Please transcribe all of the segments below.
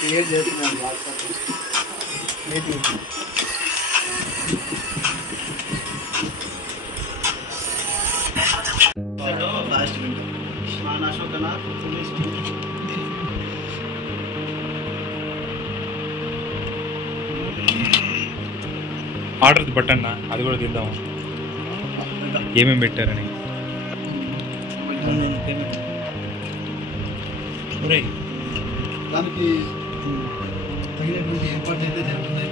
Clear చేస్తున్నాను order పెట్టండి, అది కూడా తీద్దాము. ఏమేమి పెట్టారని దానికి తగినటువంటి ఏర్పాటు అయితే జరుగుతుంది.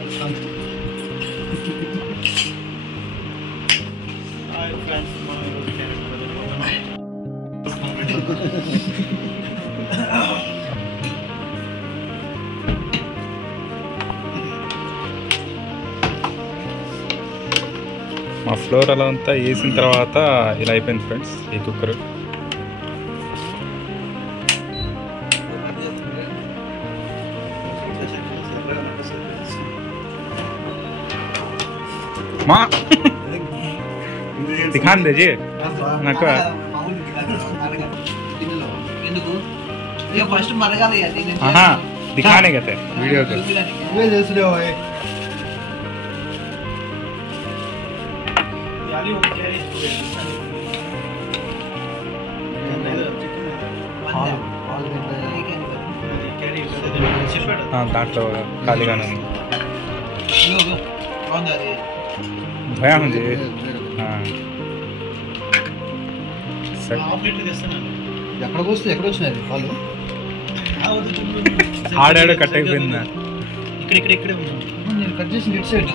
మా ఫ్లోర్ అలా అంతా వేసిన తర్వాత ఇలా అయిపోయింది ఫ్రెండ్స్ ఈ కుక్కర్. మా దిఖాన్ దేజీ నాకు दिखाने का थे वीडियो को वे देख रहे हो ये దాంట్లో ఖాళీగానే ఉంది. భయం ఉంది. ఎక్కడికి వస్తే ఎక్కడ వచ్చినాయి వాళ్ళు ఆడాడు కట్ అయిపోయింది. ఇక్కడ నేను కట్ చేసి నెట్ సైడ్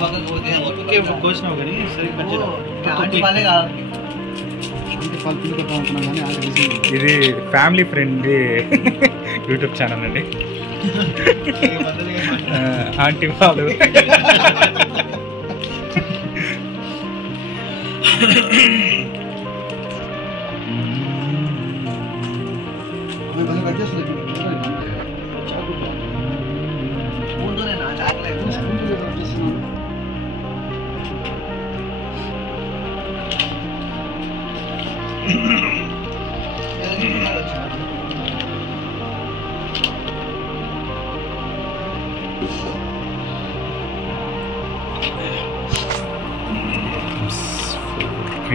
కోసినావు కానీ ఇది ఫ్యామిలీ ఫ్రెండ్లీ యూట్యూబ్ ఛానల్ అండి. ఆంటీ వాళ్ళు కట్ చేస్తుంది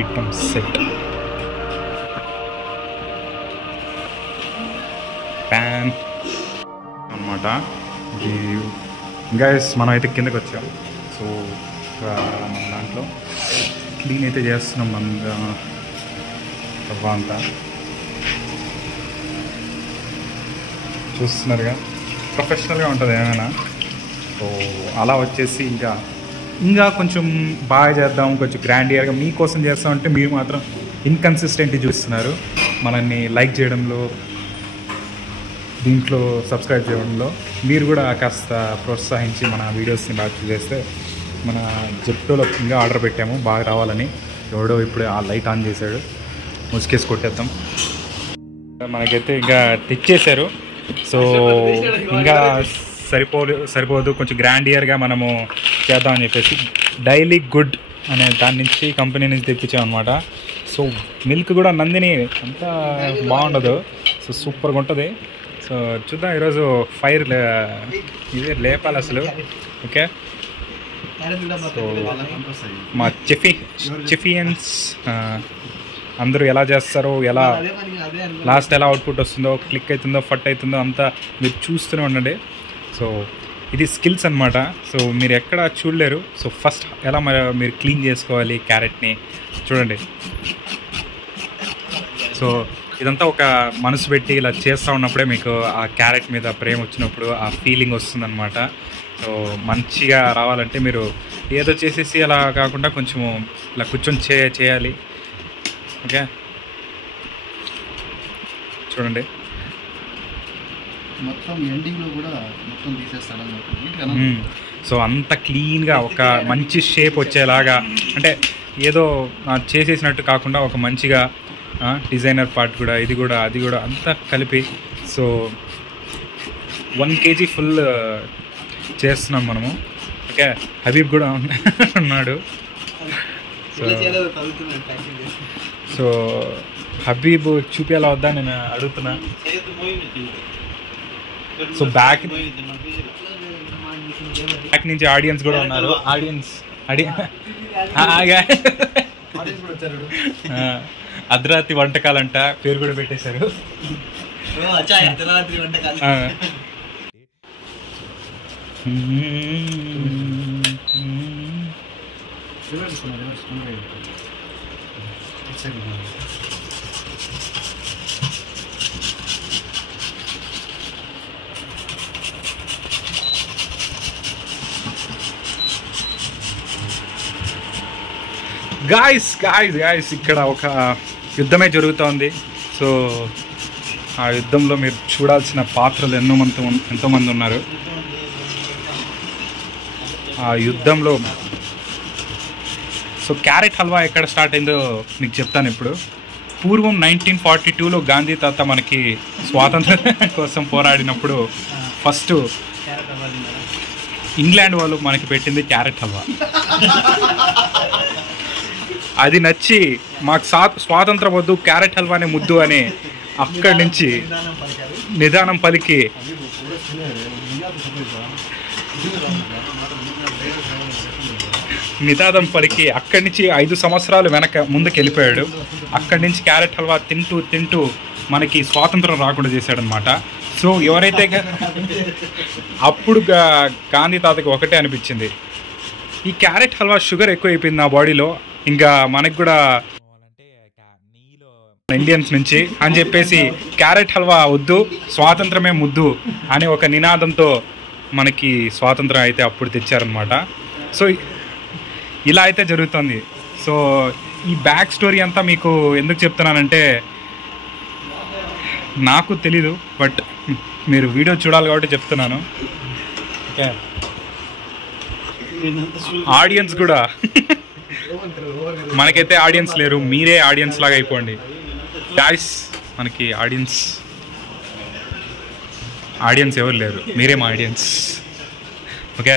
ఐటమ్ సెట్ ప్యాన్ అన్నమాట. గైస్ మనం అయితే కిందకి వచ్చాం. సో మన దాంట్లో క్లీన్ అయితే చేస్తున్నాం. మన రవ్వ అంతా చూస్తున్నారుగా, ప్రొఫెషనల్గా ఉంటుంది ఏమైనా. సో అలా వచ్చేసి ఇంకా కొంచెం బాగా చేద్దాం, కొంచెం గ్రాండియర్గా మీకోసం చేస్తామంటే మీరు మాత్రం ఇన్కన్సిస్టెంట్ చూస్తున్నారు. మనల్ని లైక్ చేయడంలో, దీంట్లో సబ్స్క్రైబ్ చేయడంలో మీరు కూడా కాస్త ప్రోత్సహించి మన వీడియోస్ని బాగా చూసేస్తే, మన జెప్టోలో ఇంకా ఆర్డర్ పెట్టాము బాగా రావాలని. ఎవడో ఇప్పుడు ఆ లైట్ ఆన్ చేశాడు, ముసుకేసి కొట్టేద్దాం. మనకైతే ఇంకా తెచ్చేశారు. సో ఇంకా సరిపోదు, కొంచెం గ్రాండియర్గా మనము చేద్దామని చెప్పేసి డైలీ గుడ్ అనే దాని నుంచి కంపెనీ నుంచి తెప్పించాం అనమాట. సో మిల్క్ కూడా నందిని అంతా బాగుండదు, సో సూపర్గా ఉంటుంది. సో చూద్దాం ఈరోజు ఫైర్ ఇదే లేపాలి అసలు. ఓకే, సో మా చెఫియన్స్ అందరూ ఎలా చేస్తారో, ఎలా లాస్ట్ ఎలా అవుట్పుట్ వస్తుందో, క్లిక్ అవుతుందో, ఫట్ అవుతుందో అంతా మీరు చూస్తూనే ఉండండి. సో ఇది స్కిల్స్ అనమాట. సో మీరు ఎక్కడ చూడలేరు. సో ఫస్ట్ ఎలా మీరు క్లీన్ చేసుకోవాలి క్యారెట్ని చూడండి. సో ఇదంతా ఒక మనసు పెట్టి ఇలా చేస్తూ ఉన్నప్పుడే మీకు ఆ క్యారెట్ మీద ప్రేమ వచ్చినప్పుడు ఆ ఫీలింగ్ వస్తుందన్నమాట. సో మంచిగా రావాలంటే మీరు ఏదో చేసేసి అలా కాకుండా కొంచెము ఇలా కూర్చొని చేయాలి. ఓకే, చూడండి మొత్తం ఎండింగ్లో కూడా మొత్తం తీసేస్తాడు. సో అంత క్లీన్గా ఒక మంచి షేప్ వచ్చేలాగా, అంటే ఏదో చేసేసినట్టు కాకుండా ఒక మంచిగా డిజైనర్ పార్ట్ కూడా, ఇది కూడా అది కూడా అంతా కలిపి. సో 1 kg ఫుల్ చేస్తున్నాం మనము. ఓకే, హబీబ్ కూడా ఉన్నాడు. సో హబీబ్ చూపించాలా వద్దా నేను అడుగుతున్నా. సో బ్యాక్ నుంచి ఆడియన్స్ కూడా ఉన్నారు. అర్ధరాత్రి వంటకాలంట పేరు కూడా పెట్టేశారు. గాయస్ ఇక్కడ ఒక యుద్ధమే జరుగుతోంది. సో ఆ యుద్ధంలో మీరు చూడాల్సిన పాత్రలు ఎంతోమంది ఉన్నారు. ఆ యుద్ధంలో సో క్యారెట్ హల్వా ఎక్కడ స్టార్ట్ అయిందో మీకు చెప్తాను ఇప్పుడు. పూర్వం 1942లో గాంధీ తాత మనకి స్వాతంత్రం కోసం పోరాడినప్పుడు ఫస్ట్ ఇంగ్లాండ్ వాళ్ళు మనకి పెట్టింది క్యారెట్ హల్వా. అది నచ్చి మాకు స్వాతంత్రం వద్దు, క్యారెట్ హల్వానే ముద్దు అని అక్కడి నుంచి నిదానం పలికి అక్కడి నుంచి 5 సంవత్సరాలు ముందుకు వెళ్ళిపోయాడు. అక్కడి నుంచి క్యారెట్ హల్వా తింటూ మనకి స్వాతంత్రం రాకుండా చేశాడనమాట. సో ఎవరైతే అప్పుడు గాంధీ తాతకి ఒకటే అనిపించింది, ఈ క్యారెట్ హల్వా షుగర్ ఎక్కువ అయిపోయింది నా బాడీలో, ఇంకా మనకు కూడా ఇండియన్స్ నుంచి అని చెప్పేసి క్యారెట్ హల్వా వద్దు, స్వాతంత్రమే ముద్దు అని ఒక నినాదంతో మనకి స్వాతంత్రం అయితే అప్పుడు తెచ్చారనమాట. సో ఇలా అయితే జరుగుతుంది. సో ఈ బ్యాక్ స్టోరీ అంతా మీకు ఎందుకు చెప్తున్నానంటే నాకు తెలీదు, బట్ మీరు వీడియో చూడాలి కాబట్టి చెప్తున్నాను. ఓకే, ఆడియన్స్ కూడా మనకైతే ఆడియన్స్ లేరు, మీరే ఆడియన్స్ లాగా అయిపోండి గాయ్స్. మనకి ఆడియన్స్ ఎవరు లేరు, మీరే మా ఆడియన్స్. ఓకే,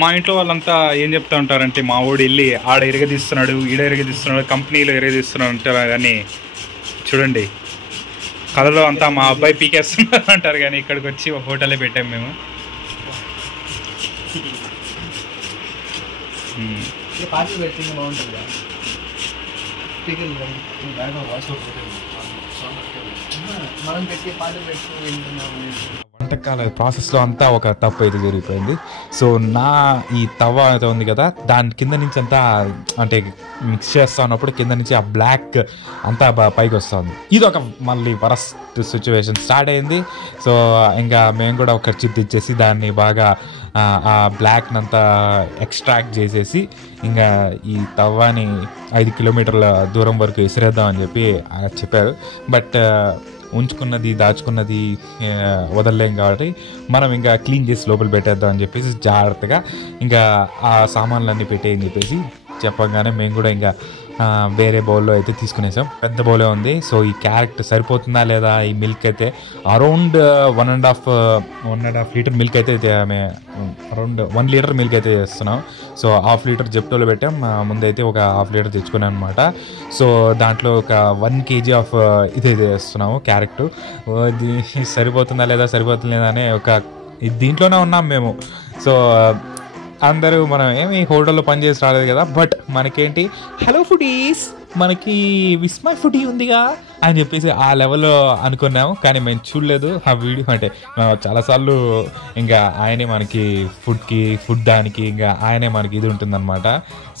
మా ఇంట్లో వాళ్ళంతా ఏం చెప్తా ఉంటారంటే, మా వాడు వెళ్ళి ఆడ ఎరగదీస్తున్నాడు, ఈడ ఎరగదీస్తున్నాడు, కంపెనీలో ఎరగదీస్తున్నాడు అంటారు. కానీ చూడండి, కథలో అంతా మా అబ్బాయి పీకేస్తున్నారు అంటారు, కానీ ఇక్కడికి వచ్చి ఒక హోటలే పెట్టాము మేము. వంటకాల ప్రాసెస్లో అంతా ఒక తప్పు అయితే జరిగిపోయింది. సో ఈ తవ్వ అయితే ఉంది కదా, దాని కింద నుంచి అంతా అంటే మిక్స్ చేస్తా ఉన్నప్పుడు కింద నుంచి ఆ బ్లాక్ అంతా పైకి వస్తుంది. ఇది ఒక మళ్ళీ వరస్ట్ సిచ్యువేషన్ స్టార్ట్ అయింది. సో ఇంకా మేము కూడా ఒక చిప్ తెచ్చేసి దాన్ని బాగా ఆ బ్లాక్నంతా ఎక్స్ట్రాక్ట్ చేసేసి ఇంకా ఈ తవ్వాని 5 కిలోమీటర్ల దూరం వరకు విసిరేద్దామని చెప్పారు. బట్ ఉంచుకున్నది దాచుకున్నది వదలలేం కాబట్టి మనం ఇంకా క్లీన్ చేసి లోపల పెట్టేద్దాం అని చెప్పేసి జాగ్రత్తగా ఇంకా ఆ సామాన్లన్నీ పెట్టేయని చెప్పేసి చెప్పగానే మేము కూడా ఇంకా వేరే బౌల్లో అయితే తీసుకునేసాం. పెద్ద బౌలే ఉంది. సో ఈ క్యారెట్ సరిపోతుందా లేదా, ఈ మిల్క్ అయితే అరౌండ్ 1.5 లీటర్ మిల్క్ అయితే అరౌండ్ 1 లీటర్ మిల్క్ అయితే చేస్తున్నాం. సో 1/2 లీటర్ జెప్టోలో పెట్టాం. ముందైతే ఒక 1/2 లీటర్ తెచ్చుకున్నాం అనమాట. సో దాంట్లో ఒక 1 kg ఆఫ్ ఇదైతే వేస్తున్నాము క్యారెట్. సరిపోతుందా లేదా అనే ఒక దీంట్లోనే ఉన్నాం మేము. సో అందరూ మనం ఏమి హోటల్లో పనిచేసి రాలేదు కదా, బట్ మనకేంటి హలో ఫుడీస్, మనకి విస్మయ్ ఫుడీ ఉందిగా అని చెప్పేసి ఆ లెవెల్లో అనుకున్నాము. కానీ మేము చూడలేదు ఆ వీడియో. అంటే చాలాసార్లు ఇంకా ఆయనే మనకి ఫుడ్ దానికి ఇంకా ఆయనే మనకి ఇది ఉంటుందన్నమాట.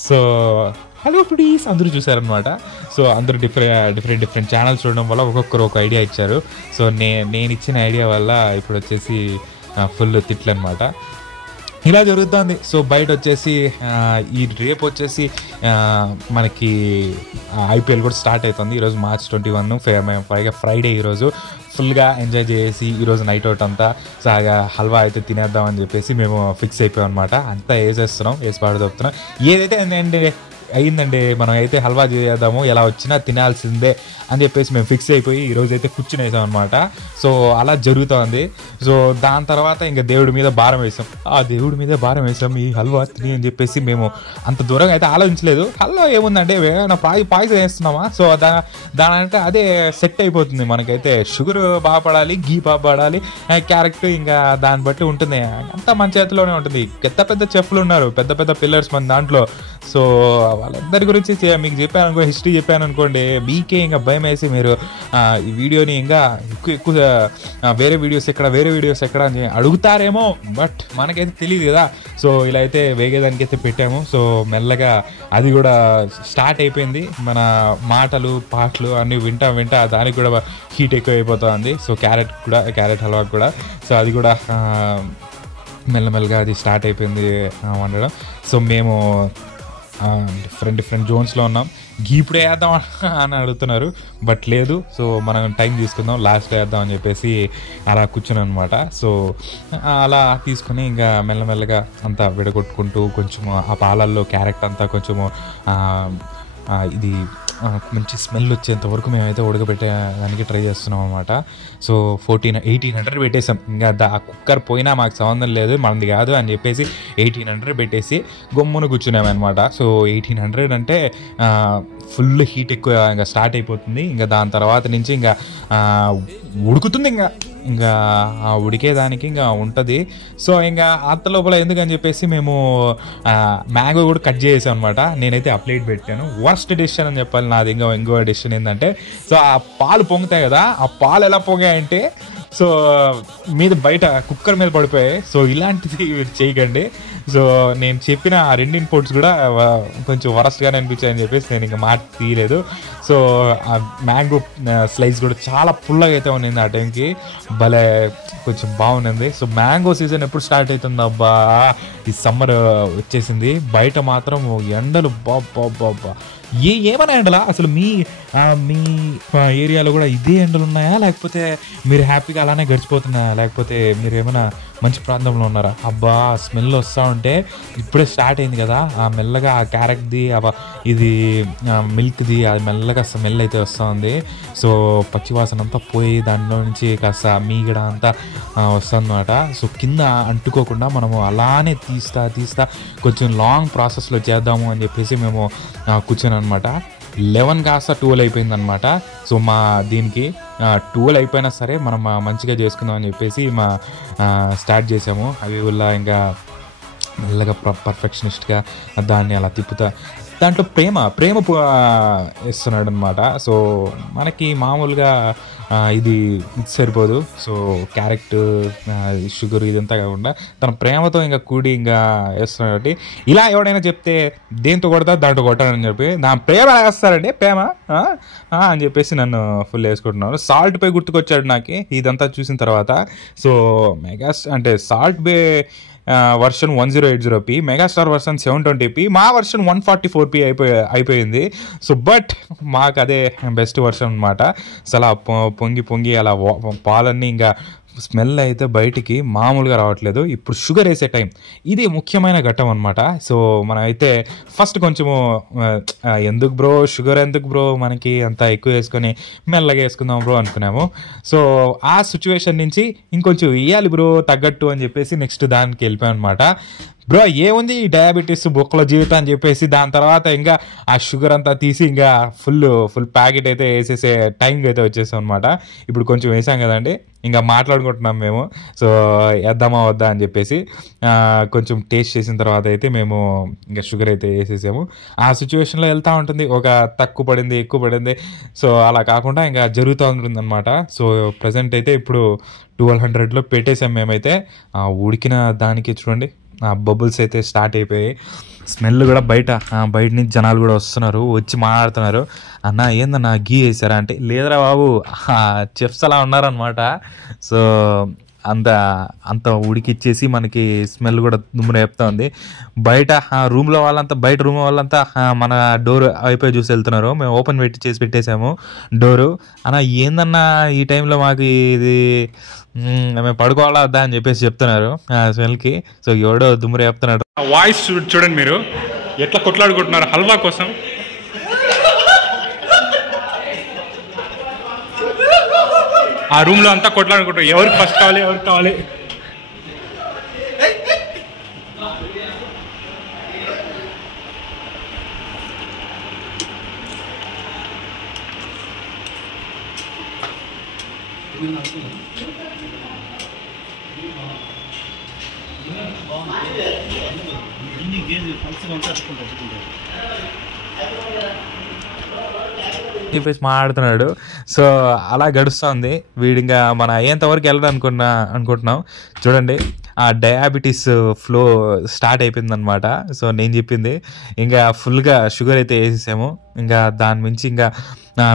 సో హలో ఫుడీస్ అందరూ చూసారనమాట. సో అందరూ డిఫరెంట్ ఛానల్స్ చూడడం వల్ల ఒక్కొక్కరు ఒక ఐడియా ఇచ్చారు. సో నేను ఇచ్చిన ఐడియా వల్ల ఇప్పుడు వచ్చేసి ఫుల్ తిట్లు అనమాట. ఇలా జరుగుతుంది. సో బయట వచ్చేసి ఈ రేపు వచ్చేసి మనకి IPL కూడా స్టార్ట్ అవుతుంది. ఈరోజు March 21, పైగా ఫ్రైడే. ఈరోజు ఫుల్గా ఎంజాయ్ చేసి ఈరోజు నైట్ అవుట్ అంతా సాగా హల్వా అయితే తినేద్దామని చెప్పేసి మేము ఫిక్స్ అయిపోయాం అనమాట. అంతా వేసేస్తున్నాం, వేసి పాడు చెప్తున్నాం. ఏదైతే ఏంటంటే అయిందండి, మనం అయితే హల్వా చేద్దాము, ఎలా వచ్చినా తినాల్సిందే అని చెప్పేసి మేము ఫిక్స్ అయిపోయి ఈరోజు అయితే కూర్చునేసాం అనమాట. సో అలా జరుగుతుంది. సో దాని తర్వాత ఇంకా దేవుడి మీద భారం వేసాం. ఆ దేవుడి మీద భారం వేసాం ఈ హల్వా తిని అని చెప్పేసి మేము అంత దూరంగా అయితే ఆలోచించలేదు. హల్వా ఏముందంటే ఏమైనా పాయసం వేస్తున్నామా, సో దానంటే అదే సెట్ అయిపోతుంది మనకైతే. షుగర్ బాగా పడాలి, గీ బాగా పడాలి, క్యారెక్టర్ ఇంకా దాన్ని బట్టి ఉంటుంది. అంతా మన చేతిలోనే ఉంటుంది. పెద్ద పెద్ద చెఫ్లు ఉన్నారు, పెద్ద పెద్ద పిల్లర్స్ మన దాంట్లో. సో వాళ్ళందరి గురించి మీకు చెప్పాను అనుకో, హిస్టరీ చెప్పాను అనుకోండి, మీకే ఇంకా భయం వేసి మీరు ఈ వీడియోని ఇంకా ఎక్కువ వేరే వీడియోస్ ఎక్కడ అని అడుగుతారేమో, బట్ మనకైతే తెలియదు కదా. సో ఇలా అయితే వేగేదానికైతే పెట్టాము. సో మెల్లగా అది కూడా స్టార్ట్ అయిపోయింది. మన మాటలు పాటలు అన్నీ వింటా దానికి కూడా హీట్ ఎక్కువ అయిపోతుంది. సో క్యారెట్ హల్వా కూడా, సో అది కూడా మెల్లమెల్లగా అది స్టార్ట్ అయిపోయింది వండడం. సో మేము డిఫరెంట్ జోన్స్లో ఉన్నాం. ఇప్పుడే వేద్దాం అని అడుగుతున్నారు, బట్ లేదు. సో మనం టైం తీసుకుందాం, లాస్ట్లో వేద్దాం అని చెప్పేసి అలా కూర్చున్నాను అనమాట. సో అలా తీసుకుని ఇంకా మెల్లమెల్లగా అంతా విడగొట్టుకుంటూ కొంచెము ఆ పాలల్లో క్యారెట్ అంతా కొంచెము ఇది మంచి స్మెల్ వచ్చేంత వరకు మేమైతే ఉడకబెట్టడానికి ట్రై చేస్తున్నాం అనమాట. సో 1800 పెట్టేసాం. ఇంకా ఆ కుక్కర్ పోయినా మాకు సంబంధం లేదు, మనది కాదు అని చెప్పేసి 1800 పెట్టేసి గమ్మున కూర్చున్నాం అనమాట. సో 1800 అంటే ఫుల్ హీట్ ఎక్కువ ఇంకా స్టార్ట్ అయిపోతుంది. ఇంకా దాని తర్వాత నుంచి ఇంకా ఉడుకుతుంది. ఇంకా ఉడికేదానికి ఇంకా ఉంటుంది. సో ఇంకా అంత లోపల ఎందుకని చెప్పేసి మేము మ్యాంగో కూడా కట్ చేసాం అనమాట. నేనైతే అప్లైట్ పెట్టాను. వర్స్ట్ డెసిషన్ అని చెప్పాలి నాది. ఇంకో డెసిషన్ ఏంటంటే, సో ఆ పాలు పొంగుతాయి కదా, ఆ పాలు ఎలా పొంగాయంటే సో బయట కుక్కర్ మీద పడిపోయాయి. సో ఇలాంటిది చేయకండి. సో నేను చెప్పిన ఆ 2 ఇన్పుట్స్ కూడా కొంచెం వరస్ట్గానే అనిపించాయని చెప్పేసి నేను ఇంకా మాట తీయలేదు. సో ఆ మ్యాంగో స్లైస్ కూడా చాలా పుల్లగా అయితే ఉన్నింది ఆ టైంకి, భలే కొంచెం బాగుంది. సో మ్యాంగో సీజన్ ఎప్పుడు స్టార్ట్ అవుతుంది అబ్బా, ఈ సమ్మర్ వచ్చేసింది. బయట మాత్రం ఎండలు బాబా ఏమైనా ఎండలా అసలు. మీ ఏరియాలో కూడా ఇదే ఎండలు ఉన్నాయా, లేకపోతే మీరు హ్యాపీగా అలానే గడిచిపోతున్నాయా, లేకపోతే మీరు ఏమైనా మంచి ప్రాంతంలో ఉన్నారా? అబ్బా స్మెల్ వస్తూ ఉంటే ఇప్పుడే స్టార్ట్ అయింది కదా, ఆ మెల్లగా ఆ క్యారెట్ది ఇది మిల్క్ది అది మెల్లగా స్మెల్ అయితే వస్తూ ఉంది. సో పచ్చివాసన అంతా పోయి దానిలో నుంచి కాస్త మీగడ అంతా వస్తుందన్నమాట. సో కింద అంటుకోకుండా మనము అలానే తీస్తా కొంచెం లాంగ్ ప్రాసెస్లో చేద్దాము అని చెప్పేసి మేము కూర్చొని అనమాట. 11 కాస్త 12 అయిపోయిందనమాట. సో మా దీనికి 12 అయిపోయినా సరే మనం మంచిగా చేసుకుందాం అని చెప్పేసి స్టార్ట్ చేసాము. అవి వల్ల ఇంకా మెల్లగా పర్ఫెక్షనిస్ట్గా దాన్ని అలా తిప్పుతా దాంట్లో ప్రేమ ఇస్తున్నాడు అనమాట. సో మనకి మామూలుగా ఇది సరిపోదు. సో క్యారెట్ షుగర్ ఇదంతా కాకుండా తన ప్రేమతో ఇంకా కూడి ఇంకా వేస్తున్నాడు. కాబట్టి ఇలా ఎవడైనా చెప్తే దేంతో కొడతా దాంట్లో కొట్టాడని చెప్పి నా ప్రేమ వేస్తారండి ప్రేమ అని చెప్పేసి నన్ను ఫుల్ వేసుకుంటున్నాను. సాల్ట్ పే గుర్తుకొచ్చాడు నాకు ఇదంతా చూసిన తర్వాత. సో అంటే Salt Bae version 1080p, megastar version 720p, మా వర్షన్ 144p అయిపోయింది. సో బట్ మాకు అదే బెస్ట్ వర్షన్ అనమాట. సో అలా పొంగి అలా పాలన్నీ ఇంకా స్మెల్ అయితే బయటికి మామూలుగా రావట్లేదు. ఇప్పుడు షుగర్ వేసే టైం, ఇది ముఖ్యమైన ఘట్టం అనమాట. సో మనం అయితే ఫస్ట్ కొంచెము షుగర్ ఎందుకు బ్రో మనకి అంత ఎక్కువ వేసుకొని మెల్లగా వేసుకుందాం బ్రో అనుకున్నాము. సో ఆ సిచ్యువేషన్ నుంచి ఇంకొంచెం వేయాలి బ్రో తగ్గట్టు అని చెప్పేసి నెక్స్ట్ దానికి వెళ్ళిపోయాం అనమాట. బ్రో ఏముంది డయాబెటీస్ బొక్కల జీవితం అని చెప్పేసి దాని తర్వాత ఇంకా ఆ షుగర్ అంతా తీసి ఇంకా ఫుల్ ప్యాకెట్ అయితే వేసేసే టైంకి అయితే వచ్చేసాం అనమాట. ఇప్పుడు కొంచెం వేసాం కదండి, ఇంకా మాట్లాడుకుంటున్నాం మేము. సో వేద్దామా వద్దా అని చెప్పేసి కొంచెం టేస్ట్ చేసిన తర్వాత అయితే మేము ఇంకా షుగర్ అయితే వేసేసాము. ఆ సిచ్యువేషన్లో వెళ్తూ ఉంటుంది, ఒక తక్కువ పడింది ఎక్కువ పడింది. సో అలా కాకుండా ఇంకా జరుగుతూ ఉంటుంది అనమాట. సో ప్రజెంట్ అయితే ఇప్పుడు 1200లో పెట్టేసాం మేమైతే. ఉడికిన దానికి చూడండి ఆ బబుల్స్ అయితే స్టార్ట్ అయిపోయాయి. స్మెల్ కూడా బయట నుంచి జనాలు కూడా వస్తున్నారు, వచ్చి మాట్లాడుతున్నారు, అన్న ఏందన్నా గీ వేసారా అంటే లేదురా బాబు చెఫ్స్ అలా ఉన్నారనమాట. సో అంత ఉడికిచ్చేసి మనకి స్మెల్ కూడా దుమ్మున చెప్తా ఉంది. బయట రూమ్ వాళ్ళంతా మన డోర్ అయిపోయి చూసి వెళ్తున్నారు. మేము ఓపెన్ చేసి పెట్టేసాము డోరు. అన్న ఏందన్నా ఈ టైంలో మాకు ఇది మేము పడుకోవాలా వద్దా అని చెప్పేసి చెప్తున్నారు స్మెల్కి. సో ఎవడో దుమ్మురు చెప్తున్నాడు. వాయిస్ చూడండి మీరు, ఎట్లా కొట్లాడుకుంటున్నారు హల్వా కోసం. ఆ రూమ్లో అంతా కొట్లాడుకుంటారు, ఎవరికి ఫస్ట్ కావాలి ఎవరికి కావాలి. చెప్పేసి మాట్లాడుతున్నాడు. సో అలా గడుస్తుంది. వీడింగా మన అయ్యేంతవరకు వెళ్ళడం అనుకుంటున్నాం. చూడండి ఆ డయాబెటీస్ ఫ్లో స్టార్ట్ అయిపోయిందనమాట. సో నేను చెప్పింది ఇంకా ఫుల్గా షుగర్ అయితే వేసేసాము, ఇంకా దాని మించి ఇంకా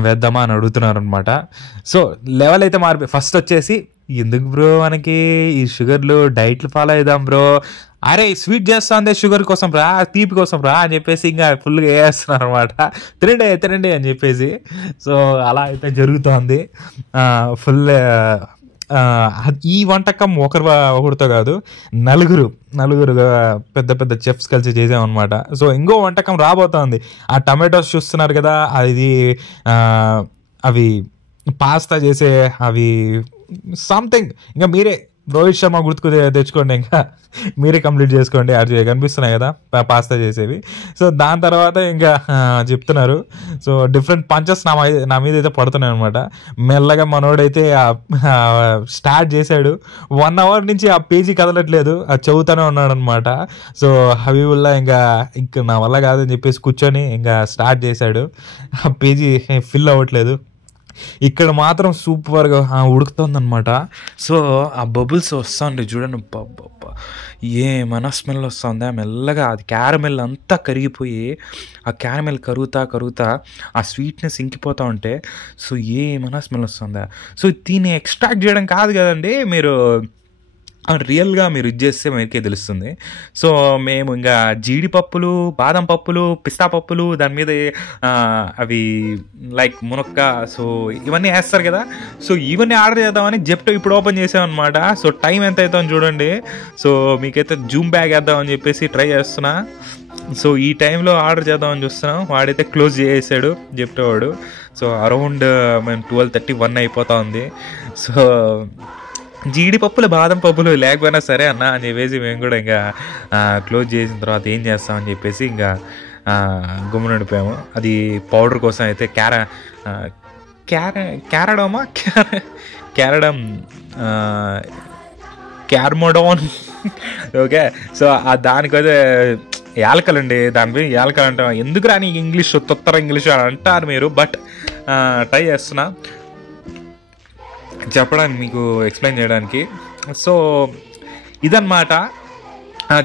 వేద్దామా అని అడుగుతున్నారు అనమాట. సో లెవెల్ అయితే మారిపోయి ఫస్ట్ వచ్చేసి ఎందుకు బ్రో మనకి ఈ షుగర్లు, డైట్లు ఫాలో అవుదాం బ్రో, అరే స్వీట్ చేస్తుంది షుగర్ కోసం రా, తీపి కోసం రా అని చెప్పేసి ఇంకా ఫుల్గా వేస్తున్నారు అనమాట. తినండి అని చెప్పేసి. సో అలా అయితే జరుగుతోంది ఫుల్. ఈ వంటకం ఒకరితో కాదు, నలుగురు పెద్ద పెద్ద చెఫ్స్ కలిసి చేసామన్నమాట. సో ఇంకో వంటకం రాబోతోంది. ఆ టమాటోస్ చూస్తున్నారు కదా, అవి పాస్తా చేసే అవి సంథింగ్, ఇంకా మీరే రోహిత్ శర్మ గుర్తుకు తెచ్చుకోండి, ఇంకా మీరే కంప్లీట్ చేసుకోండి. అది కనిపిస్తున్నాయి కదా పాస్తా చేసేవి. సో దాని తర్వాత ఇంకా చెప్తున్నారు. సో డిఫరెంట్ పంచెస్ నా మీద అయితే పడుతున్నాయి అనమాట. మెల్లగా మనోడైతే స్టార్ట్ చేశాడు. 1 hour నుంచి ఆ పేజీ కదలట్లేదు, అది చదువుతూనే ఉన్నాడు అనమాట. సో హబీబుల్లా ఇంకా నా వల్ల కాదని చెప్పేసి కూర్చొని ఇంకా స్టార్ట్ చేశాడు. ఆ పేజీ ఫిల్ అవ్వట్లేదు. ఇక్కడ మాత్రం సూపర్గా ఉడుకుతుందన్నమాట. సో ఆ బబుల్స్ వస్తుంది చూడండి, ఏమైనా స్మెల్ వస్తుంది. మెల్లగా అది క్యారమెల్ అంతా కరిగిపోయి ఆ క్యారమెల్ కరుగుతా ఆ స్వీట్నెస్ ఇంకిపోతూ ఉంటే సో ఏమైనా స్మెల్ వస్తుందా. సో దీన్ని ఎక్స్ట్రాక్ట్ చేయడం కాదు కదండి, మీరు రియల్గా మీరు ఇది చేస్తే మీకే తెలుస్తుంది. సో మేము ఇంకా జీడిపప్పులు, బాదం పప్పులు, పిస్తా పప్పులు, దాని మీద అవి లైక్ మునక్క, సో ఇవన్నీ వేస్తారు కదా. సో ఇవన్నీ ఆర్డర్ చేద్దామని జెప్టో ఇప్పుడు ఓపెన్ చేసామన్నమాట. సో టైం ఎంత అవుతుందని చూడండి. సో మీకైతే జూమ్ బ్యాగ్ వేద్దామని చెప్పేసి ట్రై చేస్తున్నా. సో ఈ టైంలో ఆర్డర్ చేద్దామని చూస్తున్నాం. వాడైతే క్లోజ్ చేసాడు జెప్టో వాడు. సో అరౌండ్ మేము 12:30-1 అయిపోతా ఉంది. సో జీడిపప్పులు, బాదం పప్పులు లేకపోయినా సరే అన్న అని చెప్పేసి మేము కూడా ఇంకా క్లోజ్ చేసిన తర్వాత ఏం చేస్తామని చెప్పేసి ఇంకా గుమ్మున నడిపాము. అది పౌడర్ కోసం అయితే క్యారమోడోన్ ఓకే. సో దానికైతే యాలకలండి, దానిపై యాలకలు అంటాం. ఎందుకు రాని ఇంగ్లీష్ తొత్తర ఇంగ్లీష్ అంటారు మీరు, బట్ ట్రై చేస్తున్నా చెప్పడానికి, మీకు ఎక్స్ప్లెయిన్ చేయడానికి. సో ఇదన్నమాట.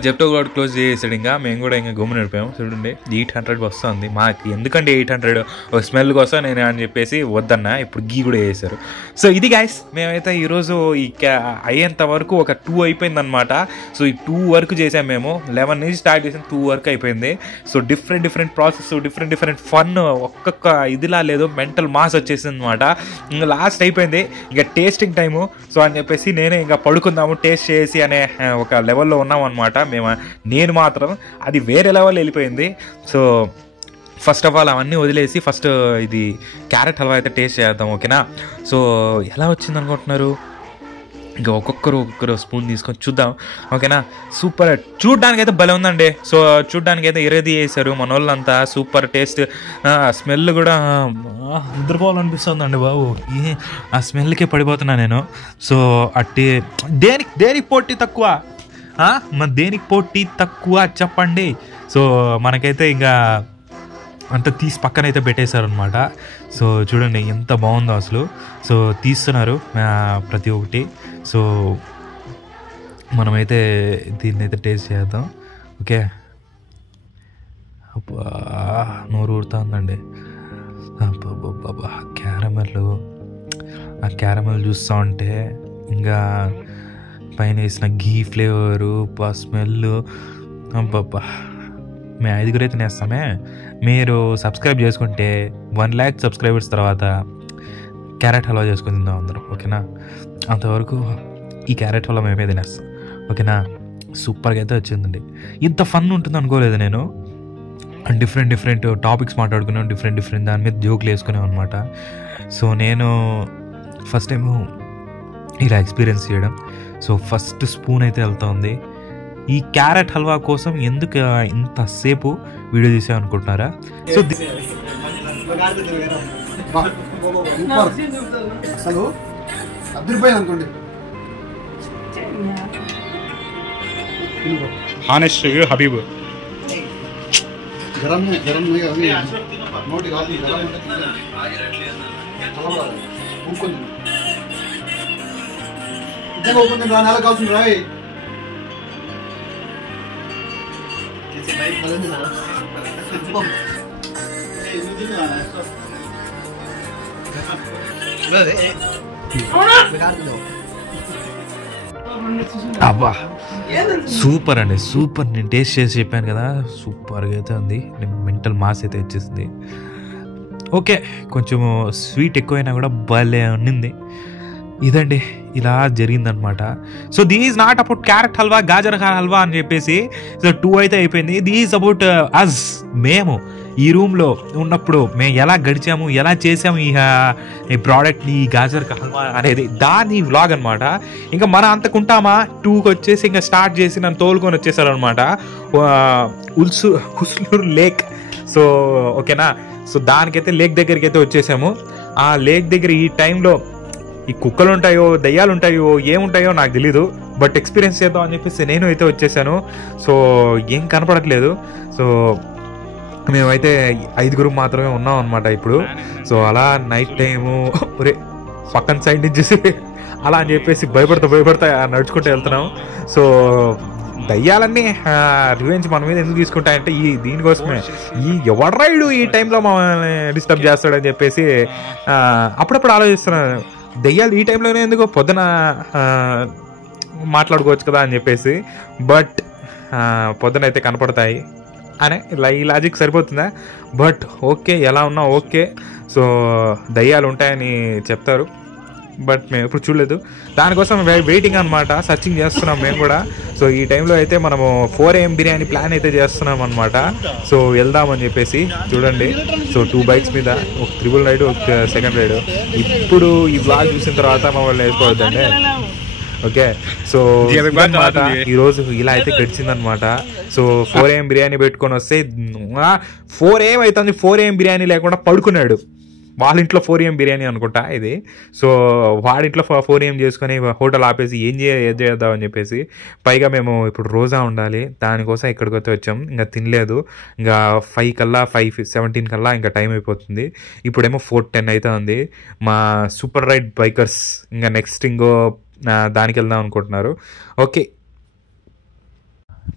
జెప్టో కూడా క్లోజ్ చేసాడు. ఇంకా మేము కూడా ఇంకా గుమ్మ నడిపాము. చూడండి 800 వస్తుంది మాకు. ఎందుకంటే 800 ఒక స్మెల్ కోసం నేను అని చెప్పేసి వద్దన్నా. ఇప్పుడు గీ కూడా వేసారు. సో ఇది గైస్, మేమైతే ఈరోజు అయ్యేంత వరకు ఒక 2 అయిపోయిందనమాట. సో ఈ 2 వరకు చేసాం మేము. 11 నుంచి స్టార్ట్ చేసాం, 2 వరకు అయిపోయింది. So different process, different fun, ఒక్కొక్క ఇదిలా లేదు, మెంటల్ మాస్ వచ్చేసింది అనమాట. ఇంకా లాస్ట్ అయిపోయింది, ఇంకా టేస్టింగ్ టైము. సో అని చెప్పేసి నేనే ఇంకా పడుకుందాము టేస్ట్ చేసి అనే ఒక లెవెల్లో ఉన్నాం అనమాట. నేను మాత్రం అది వేరే లెవెల్ వెళ్ళిపోయింది. సో ఫస్ట్ ఆఫ్ ఆల్ అవన్నీ వదిలేసి ఫస్ట్ ఇది క్యారెట్ హల్వా అయితే టేస్ట్ చేద్దాం, ఓకేనా. సో ఎలా వచ్చింది అనుకుంటున్నారు? ఇంకా ఒక్కొక్కరు స్పూన్ తీసుకొని చూద్దాం, ఓకేనా. సూపర్, చూడ్డానికి అయితే భలే ఉందండి. సో చూడ్డానికి అయితే ఇరేది వేసారు మన వాళ్ళంతా. సూపర్ టేస్ట్, స్మెల్ కూడా నిద్రపోవాలనిపిస్తుందండి బాబు. ఆ స్మెల్కే పడిపోతున్నా నేను. సో అట్టి దేనికి పోటీ తక్కువ, మన దేనికి పోటీ తక్కువ చెప్పండి. సో మనకైతే ఇంకా అంత తీసి పక్కనైతే పెట్టేశారనమాట. సో చూడండి ఎంత బాగుందో అసలు. సో తీస్తున్నారు ప్రతి ఒక్కటి. సో మనమైతే దీన్ని అయితే టేస్ట్ చేద్దాం, ఓకే. అబ్బా నోరు ఊరుతుందండి. అబ్బా క్యారమెల్ చూస్తూ ఉంటే ఇంకా పైన వేసిన ఘీ ఫ్లేవరు, స్మెల్, అబ్బబ్బా. మేము 5 అయితే నేస్తామే. మీరు సబ్స్క్రైబ్ చేసుకుంటే 1 lakh సబ్స్క్రైబర్స్ తర్వాత క్యారెట్ హల్వా చేసుకుని తిందాం అందరం, ఓకేనా. అంతవరకు ఈ క్యారెట్ హల్వా మేమే తినేస్తాం, ఓకేనా. సూపర్గా అయితే వచ్చిందండి. ఇంత ఫన్ ఉంటుంది అనుకోలేదు నేను. డిఫరెంట్ టాపిక్స్ మాట్లాడుకున్నాం, డిఫరెంట్ దాని మీద జోకులు వేసుకున్నాం అనమాట. సో నేను ఫస్ట్ టైము ఇలా ఎక్స్పీరియన్స్ చేయడం. సో ఫస్ట్ స్పూన్ అయితే వెళ్తూ ఉంది. ఈ క్యారెట్ హల్వా కోసం ఎందుకు ఇంతసేపు వీడియో తీసామనుకుంటున్నారా? సో అసలు అద్దరిపోయింది అనుకోండి. Honest review Habib. గరం నోటి కాదు ఊరుకుంది నిజంగా ఊరుకుంది. దాని నెల కావాల్సింది రాయ్. అబ్బా సూపర్ అండి, సూపర్. నేను టేస్ట్ చేసి చెప్పాను కదా, సూపర్గా అయితే ఉంది. మెంటల్ మాస్ అయితే వచ్చేసింది. ఓకే, కొంచెము స్వీట్ ఎక్కువైనా కూడా భలే ఉండింది. ఇదండి, ఇలా జరిగిందనమాట. సో దీ is not about carrot halwa, gajar halwa అని చెప్పేసి. సో 2 అయితే అయిపోయింది. దీ ఈజ్ అబౌట్ అస్. మేము ఈ రూమ్లో ఉన్నప్పుడు మేము ఎలా గడిచాము, ఎలా చేసాము ఈ ప్రోడక్ట్ని, ఈ గాజర్ హల్వా అనేది దాని వ్లాగ్ అనమాట. ఇంకా మనం అంతకుంటామా 2కి వచ్చేసి ఇంకా స్టార్ట్ చేసి నన్ను తోలుకొని వచ్చేసారు అనమాట హుస్లూర్ లేక్. సో ఓకేనా, సో దానికైతే లేక్ దగ్గరికి అయితే వచ్చేసాము. ఆ లేక్ దగ్గర ఈ టైంలో ఈ కుక్కలు ఉంటాయో, దయ్యాలు ఉంటాయో, ఏముంటాయో నాకు తెలీదు, బట్ ఎక్స్పీరియన్స్ చేద్దాం అని చెప్పేసి నేను అయితే వచ్చేసాను. సో ఏం కనపడట్లేదు. సో మేమైతే 5 మాత్రమే ఉన్నాం అనమాట ఇప్పుడు. సో అలా నైట్ టైము ఒరే పక్కన సైడ్ నుంచి అలా అని చెప్పేసి భయపడతా నడుచుకుంటూ వెళ్తున్నాం. సో దయ్యాలన్నీ రివెంజ్ మన మీద ఎందుకు తీసుకుంటాయంటే దీనికోసమే. ఎవడు రైడు ఈ టైంలో మమ్మల్ని డిస్టర్బ్ చేస్తాడని చెప్పేసి అప్పుడప్పుడు ఆలోచిస్తున్నాను. దయ్యాలు ఈ టైంలోనే ఎందుకు, పొద్దున మాట్లాడుకోవచ్చు కదా అని చెప్పేసి. బట్ పొద్దున అయితే కనపడతాయి అనే ఈ లాజిక్ సరిపోతుందా? బట్ ఓకే, ఎలా ఉన్నా ఓకే. సో దయ్యాలు ఉంటాయని చెప్తారు, బట్ మేము ఎప్పుడు చూడలేదు. దానికోసం వెయిటింగ్ అనమాట, సర్చింగ్ చేస్తున్నాం మేము కూడా. సో ఈ టైంలో అయితే మనము 4 AM బిర్యానీ ప్లాన్ అయితే చేస్తున్నాం అనమాట. సో వెళ్దామని చెప్పేసి. చూడండి, సో 2 బైక్స్ మీద, ఒక 3 రైడ్, ఒక సెకండ్ రైడ్. ఇప్పుడు ఈ బ్లాగ్ చూసిన తర్వాత మమ్మల్ని వేసుకోవద్దండి. ఓకే, సో ఈరోజు ఇలా అయితే గడిచిందనమాట. సో 4 AM బిర్యానీ పెట్టుకొని వస్తే 4 AM అవుతుంది. 4 AM బిర్యానీ లేకుండా పడుకున్నాడు. వాళ్ళ ఇంట్లో 4 AM బిర్యానీ అనుకుంటా ఇది. సో వాడింట్లో 4 AM చేసుకొని హోటల్ ఆపేసి ఏం చేద్దామని చెప్పేసి. పైగా మేము ఇప్పుడు రోజా ఉండాలి, దానికోసం ఇక్కడికి అయితే వచ్చాం. ఇంకా తినలేదు. ఇంకా 5:17 కల్లా ఇంకా టైం అయిపోతుంది. ఇప్పుడేమో 4:10 అయితే ఉంది. మా సూపర్ రైడ్ బైకర్స్ ఇంకా నెక్స్ట్ దానికి వెళ్దాం అనుకుంటున్నారు. ఓకే,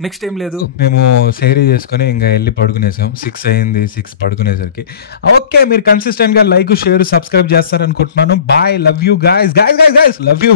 నెక్స్ట్ ఏం లేదు, మేము సైరీ చేసుకొని ఇంకా వెళ్ళి పడుకునేసాం. 6 అయింది. 6 పడుకునేసరికి. ఓకే, మీరు కన్సిస్టెంట్గా లైక్, షేర్, సబ్స్క్రైబ్ చేస్తారనుకుంటున్నాను. Bye, love you guys, love you.